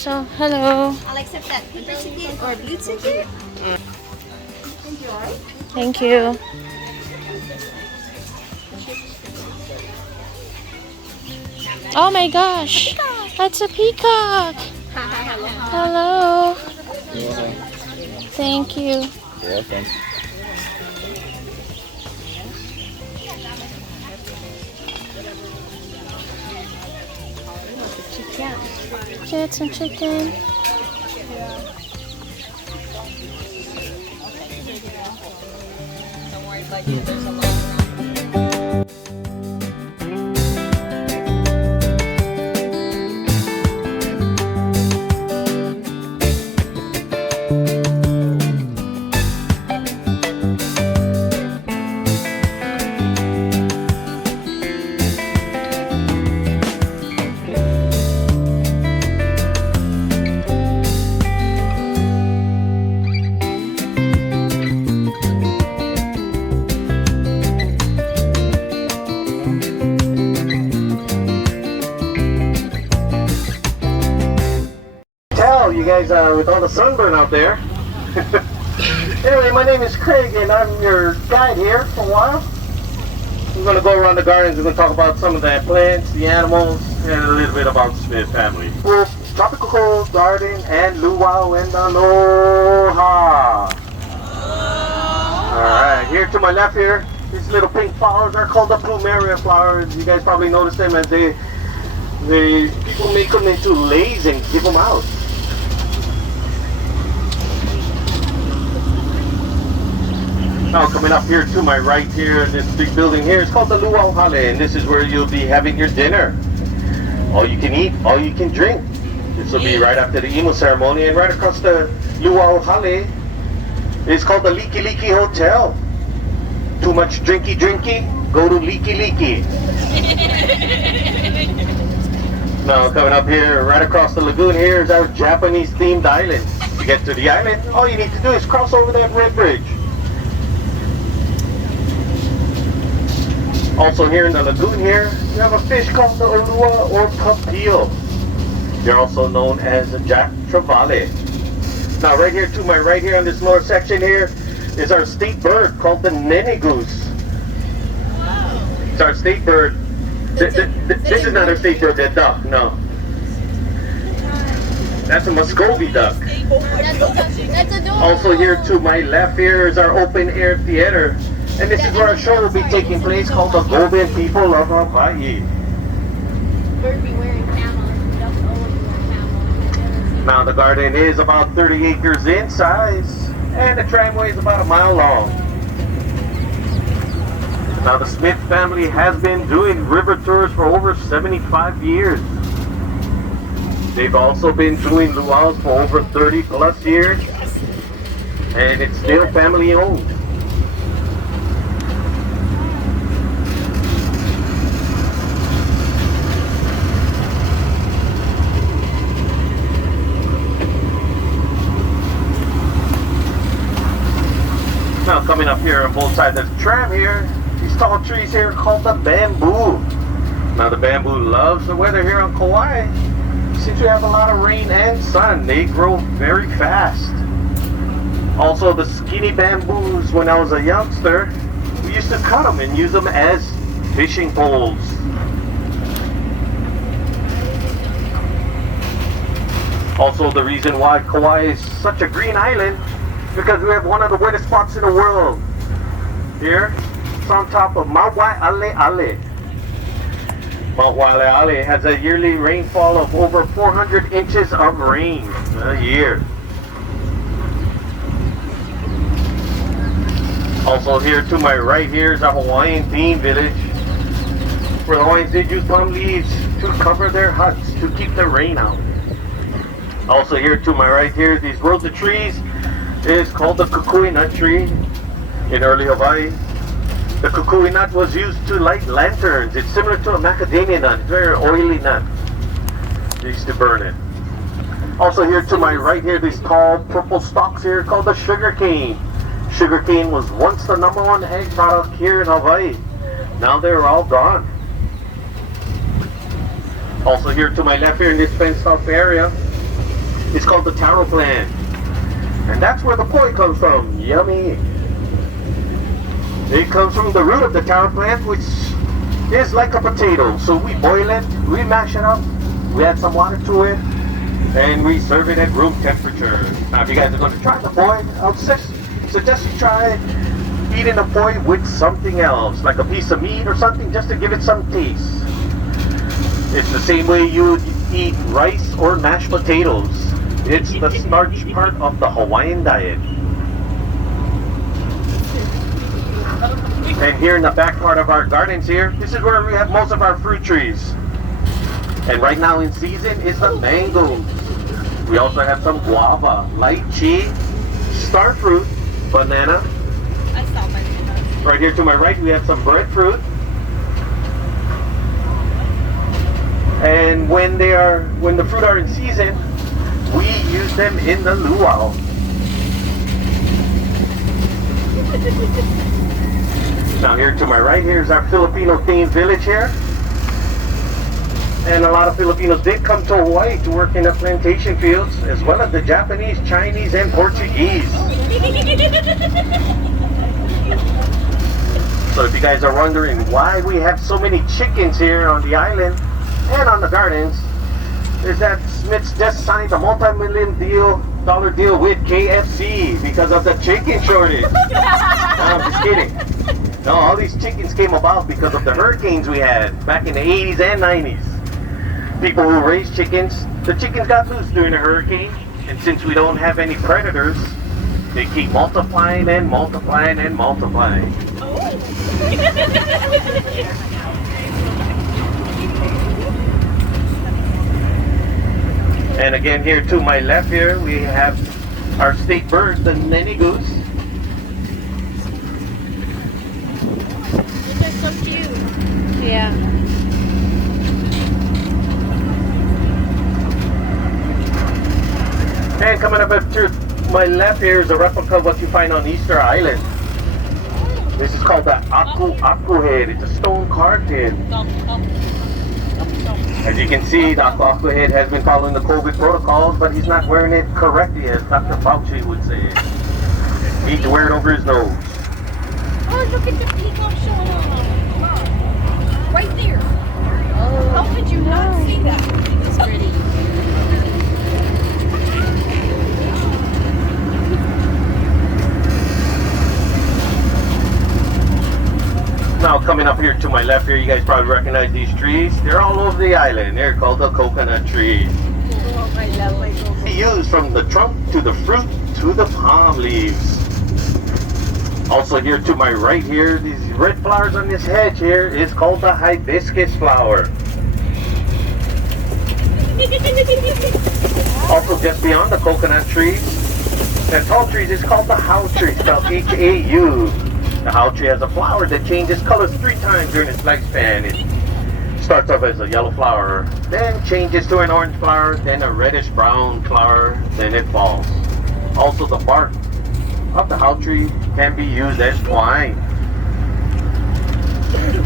So, hello. I'll accept that paper ticket or blue ticket. Enjoy. Thank you. Oh my gosh. That's a peacock. Hello. Thank you. You're welcome. Get some chicken. Don't worry about it. There's a lot around. You guys with all the sunburn out there. Anyway, my name is Craig and I'm your guide here for a while. We're going to go around the gardens. We're going to talk about some of the plants, the animals, and a little bit about the Smith family. We're Tropical Garden and Lūʻau and Aloha. Alright, here to my left here, these little pink flowers are called the plumeria flowers. You guys probably noticed them as people make them into leis and give them out. Now coming up here to my right here, this big building here is called the Lūʻau Hale, and this is where you'll be having your dinner. All you can eat, all you can drink. This will be right after the imu ceremony, and right across the Lūʻau Hale is called the Liki Liki Hotel. Too much drinky, go to Liki Liki. Now coming up here, right across the lagoon here is our Japanese themed island. To get to the island, all you need to do is cross over that red bridge. Also here in the lagoon here, you have a fish called the olua or papio. They're also known as the jack trevally. Now right here to my right here on this lower section here is our state bird called the nene goose. It's our state bird. This is not our state bird, that duck, no. That's a Muscovy duck. That's adorable. Also here to my left here is our open air theater. And this is where our show will be taking place called the Golden People of Hawaii. Bird be wearing camels. Ducks always wear camels. Now the garden is about 30 acres in size and the tramway is about a mile long. Now the Smith family has been doing river tours for over 75 years. They've also been doing luau's for over 30 plus years and it's still family owned. Now coming up here on both sides of the tram here, these tall trees here are called the bamboo. Now the bamboo loves the weather here on Kaua'i. Since we have a lot of rain and sun, they grow very fast. Also the skinny bamboos, when I was a youngster, we used to cut them and use them as fishing poles. Also the reason why Kaua'i is such a green island, because we have one of the wettest spots in the world. Here, it's on top of Mount Waialeale. Mount Waialeale has a yearly rainfall of over 400 inches of rain a year. Also here to my right here is a Hawaiian themed village, where the Hawaiians did use palm leaves to cover their huts to keep the rain out. Also here to my right here, these rows of trees is called the kukui nut tree in early Hawaii. The kukui nut was used to light lanterns. It's similar to a macadamia nut, very oily nut. They used to burn it. Also here to my right here, these tall purple stalks here called the sugar cane. Sugar cane was once the #1 egg product here in Hawaii. Now they're all gone. Also here to my left here in this fenced off area It's called the taro plant. And that's where the poi comes from. Yummy. It comes from the root of the taro plant, which is like a potato. So we boil it, we mash it up, we add some water to it, and we serve it at room temperature. Now if you guys are going to try the poi, I'll suggest you try eating the poi with something else, like a piece of meat or something, just to give it some taste. It's the same way you would eat rice or mashed potatoes. It's the starch part of the Hawaiian diet. And here in the back part of our gardens here, this is where we have most of our fruit trees. And right now in season is the mangoes. We also have some guava, lychee, star fruit, banana. I saw bananas. Right here to my right we have some breadfruit. And when the fruit are in season, we use them in the Lūʻau. Now here to my right, here's our Filipino themed village here. And a lot of Filipinos did come to Hawaii to work in the plantation fields, as well as the Japanese, Chinese, and Portuguese. So if you guys are wondering why we have so many chickens here on the island and on the gardens, is that Smith's just signed a multi-million dollar deal with KFC because of the chicken shortage. No, I'm just kidding. No, all these chickens came about because of the hurricanes we had back in the 80s and 90s. People who raised chickens, the chickens got loose during the hurricane, and since we don't have any predators, they keep multiplying and multiplying and multiplying. And again here to my left here, we have our state bird, the nanny goose. They're so cute. Yeah. And coming up to my left here is a replica of what you find on Easter Island. This is called the aku head. It's a stone carved head. As you can see, the aku head has been following the COVID protocols, but he's not wearing it correctly, as Dr. Fauci would say. He needs to wear it over his nose. Oh, look at the peacock showing up. Right there. How could you not see that? It's pretty. Now coming up here to my left here, you guys probably recognize these trees. They're all over the island. They're called the coconut trees. Oh, I love my coconut. They use from the trunk to the fruit to the palm leaves. Also here to my right here, these red flowers on this hedge here is called the hibiscus flower. Also just beyond the coconut trees, and tall trees is called the hau tree, spelled H-A-U. The hau tree has a flower that changes colors 3 times during its lifespan. It starts off as a yellow flower, then changes to an orange flower, then a reddish brown flower, then it falls. Also the bark of the hau tree can be used as twine.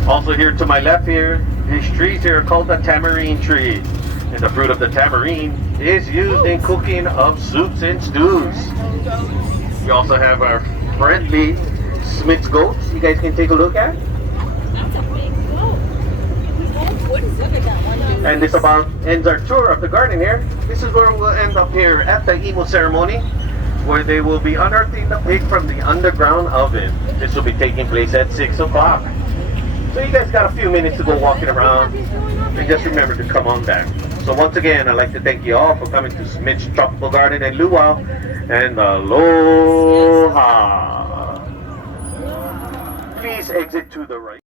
Also here to my left here, these trees here are called the tamarind tree. And the fruit of the tamarind is used in cooking of soups and stews. We also have our friendly Smith's goats. You guys can take a look at. That's a big goat. What is it? Look at that one. And this about ends our tour of the garden here. This is where we'll end up here at the Imo ceremony, where they will be unearthing the pig from the underground oven. This will be taking place at 6 o'clock. So you guys got a few minutes to go walking around, and just remember to come on back. So once again, I'd like to thank you all for coming to Smith's Tropical Garden in Lūʻau, and aloha. Please exit to the right.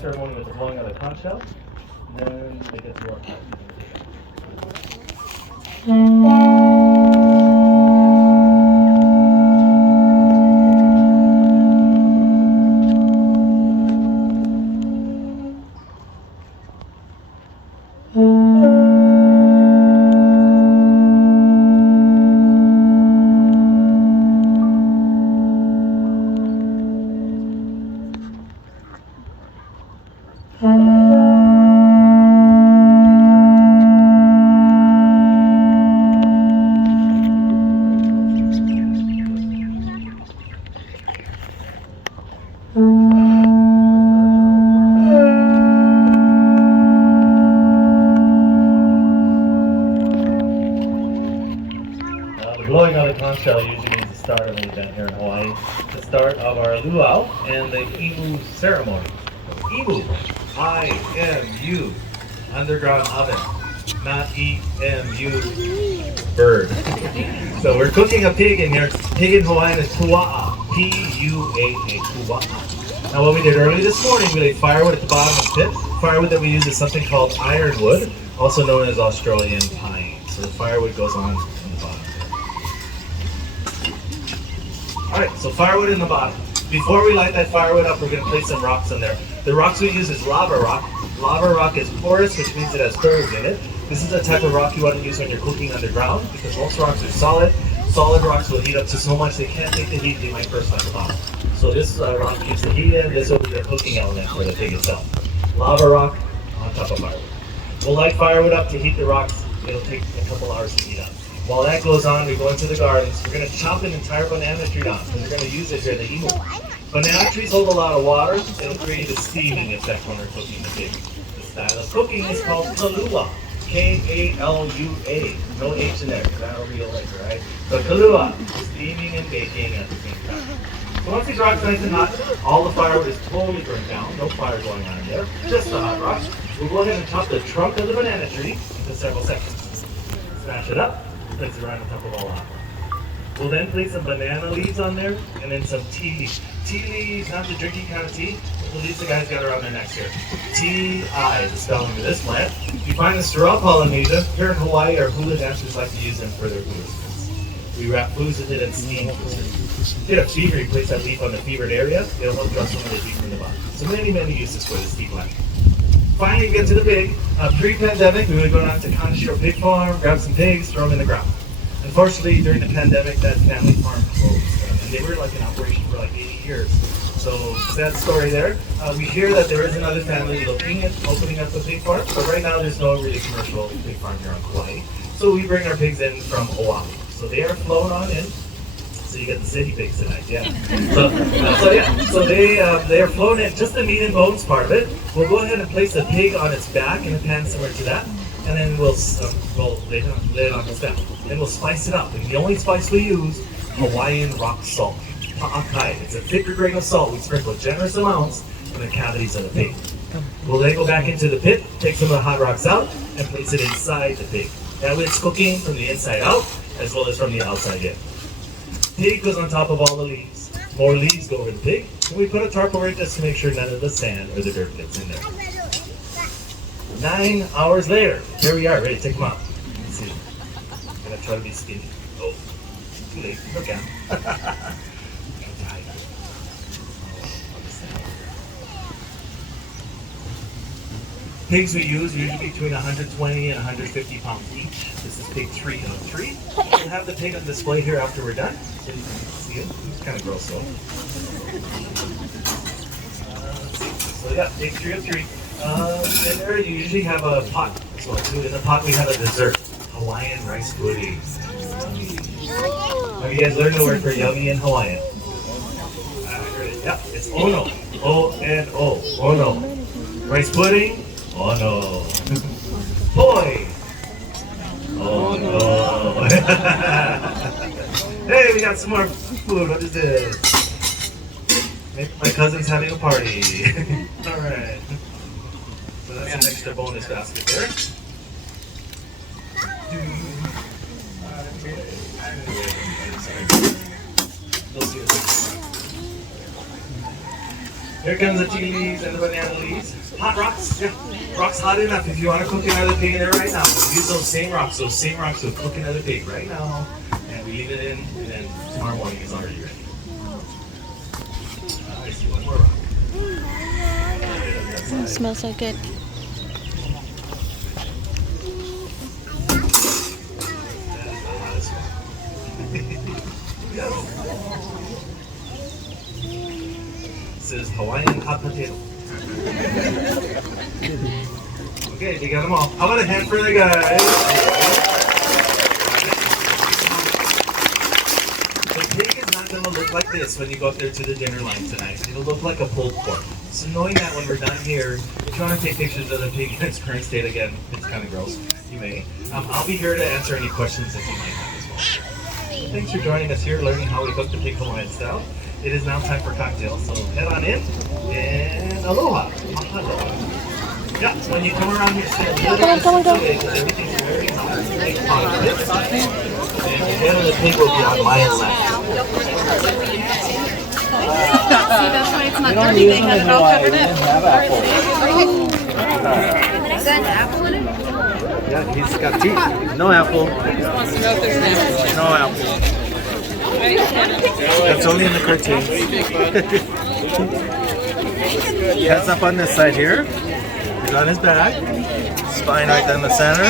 Ceremony with the blowing of the conch shell, and then they get to work. Blowing out a conch shell usually means the start of an event here in Hawaii. The start of our Lūʻau and the imu ceremony. Imu, I-M-U, underground oven, not E-M-U, bird. So we're cooking a pig in here. Pig in Hawaiian is Kauaʻa, P-U-A-A, Kauaʻa. Now what we did early this morning, we laid firewood at the bottom of the pit. Firewood that we use is something called ironwood, also known as Australian pine. So the firewood goes on the bottom. Alright, so firewood in the bottom. Before we light that firewood up, we're going to place some rocks in there. The rocks we use is lava rock. Lava rock is porous, which means it has holes in it. This is the type of rock you want to use when you're cooking underground, because most rocks are solid. Solid rocks will heat up to so much they can't take the heat, they might burst like a bomb. So this rock keeps the heat in. This will be the cooking element for the pig itself. Lava rock on top of firewood. We'll light firewood up to heat the rocks. It'll take a couple hours to heat up. While that goes on, we go into the gardens. We're going to chop an entire banana tree down, and we're going to use it here, the imu. Banana trees hold a lot of water. It'll create a steaming effect when we're cooking the pig. The style of cooking is called Kalua. K-A-L-U-A. No H in there, because that'll be a liquor, right? So Kalua, steaming and baking at the same time. So once these rocks are nice and hot, all the firewood is totally burnt down. No fire going on in there, just the hot rocks. We'll go ahead and chop the trunk of the banana tree into several sections. Smash it up. Place it right on top of all the hot rock. We'll then place some banana leaves on there, and then some tea leaves. Tea leaves, not the drinking kind of tea, but the leaves the guys got around their necks here. T-I is the spelling of this plant. You find this throughout Polynesia. Here in Hawaii, our hula dancers like to use them for their hula skirts. We wrap foods with it and steam foods. Get a fever, you place that leaf on the fevered area, it'll help draw some of the heat from the body. So many uses for this tea plant. Finally, we get to the pig. Pre-pandemic, we would go down to Kuhio pig farm, grab some pigs, throw them in the ground. Unfortunately, during the pandemic, that family farm closed, and they were like in operation for like 80 years. So sad story there. We hear that there is another family looking at opening up a pig farm, but right now there's no really commercial pig farm here on Kauai. So we bring our pigs in from Oahu. So they are flown on in. So you get the city pigs tonight, yeah. So they are flown in, just the meat and bones part of it. We'll go ahead and place the pig on its back in a pan similar to that, and then we'll lay it on its back. Then we'll spice it up. And the only spice we use, Hawaiian rock salt, Pa'akai. It's a thicker grain of salt. We sprinkle generous amounts in the cavities of the pig. We'll then go back into the pit, take some of the hot rocks out, and place it inside the pig. That way it's cooking from the inside out, as well as from the outside in. Pig goes on top of all the leaves. More leaves go over the pig, and we put a tarp over it just to make sure none of the sand or the dirt gets in there. 9 hours later, here we are, ready to take them out. Let's see. I'm gonna try to be skinny. Oh, too late. Okay. Pigs we use usually between 120 and 150 pounds each. This is pig 303. We'll have the pig on display here after we're done, so you can see it. It's kind of gross though. Let's see. So yeah, pig 303. In there you usually have a pot. So in the pot we have a dessert, Hawaiian rice pudding. Have you guys learned the word for yummy in Hawaiian? Yeah, it's ono. O-N-O. Ono. Rice pudding. Ono. Poi. Ono. Hey, we got some more food. What is this? My cousin's having a party. Alright. So that's an extra bonus basket there. Here comes the chilies and the banana leaves. Hot rocks. Yeah. Rocks hot enough if you want to cook another pig in there right now. Use those same rocks. Those same rocks will cook another pig right now. And we leave it in, and then tomorrow morning it's already ready. I see one more rock. It smells so good. This is Hawaiian hot potato. Okay, you got them all. How about a hand for the guys? The pig is not going to look like this when you go up there to the dinner line tonight. It'll look like a pulled pork. So knowing that when we're done here, if you want to take pictures of the pig in its current state again, it's kind of gross, you may. I'll be here to answer any questions that you might have as well. Thanks for joining us here, learning how we cook the pig Hawaiian style. It is now time for cocktails, so head on in and aloha. Mahalo. Yeah, when you come around here, Come on. everything's very hot. Take pot of it. And the head of the pig will be on my left. See, that's why it's not dirty. They had it all covered up. Is that an apple in it? Yeah, he's got teeth. No apple. No apple. That's only in the cartoon. Heads up on this side here. He's on his back. Spine right down the center.